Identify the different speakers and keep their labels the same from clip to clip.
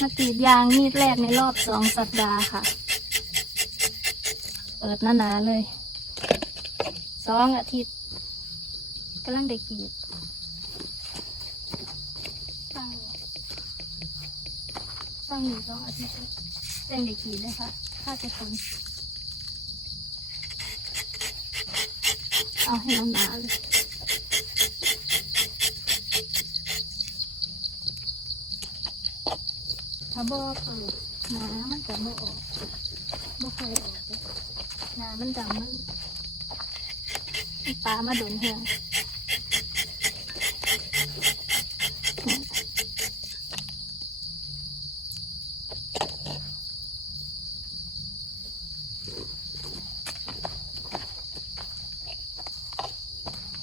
Speaker 1: มากรีดยางมีดแรกในรอบสองสัปดาห์ค่ะ เปิดหนาๆเลย สองอาทิตย์กำลังได้กรีดตั้งตั้งอยู่สองอาทิตย์แจ้งได้กรีดเลยค่ะถ้าจะทนเอาให้หนาๆเลย ถ้าบอเออหนามันจะไม่ออกบ่เคยออกเลยหนามันดำมันปลามาโดนแหง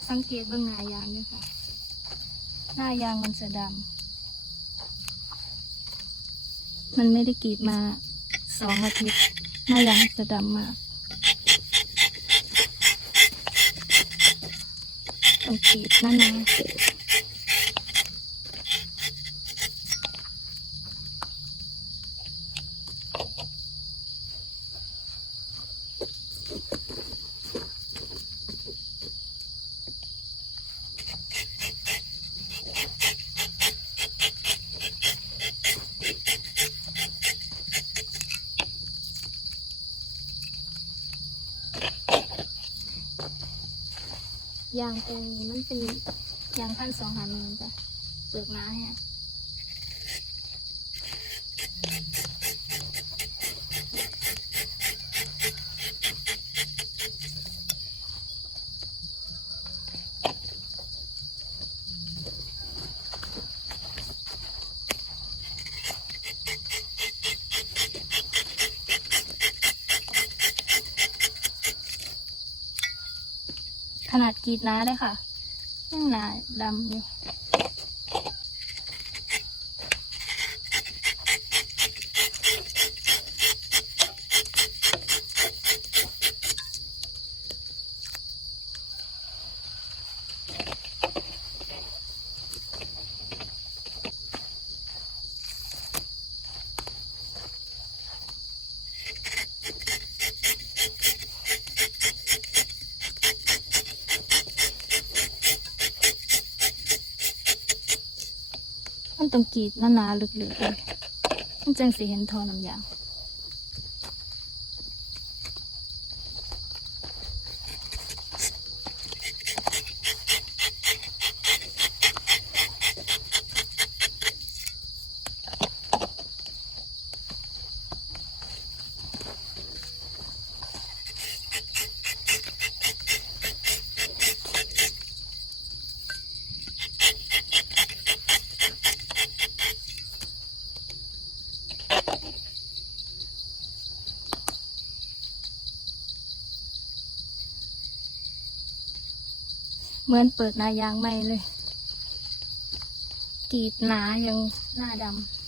Speaker 1: สังเกตเบื้องหน้ายางด้วยค่ะ หน้ายางมันจะดำ มันไม่ได้กรีดมาสองอาทิตย์หน้ายางจะดำมาก ต้องกรีดนานๆ ยางตรงนี้มันเป็นยางพันสองหาหนึ่งจ้ะเปลือกหนาแฮะ ขนาดกรีดน้าเลยค่ะยังหนาดำอยู่ มันต้องกรีดหนาๆลึกๆเลยมันจังสิเห็นทอน้ำยาง เหมือนเปิดหนายางใหม่เลย กรีดหนายังหน้าดำ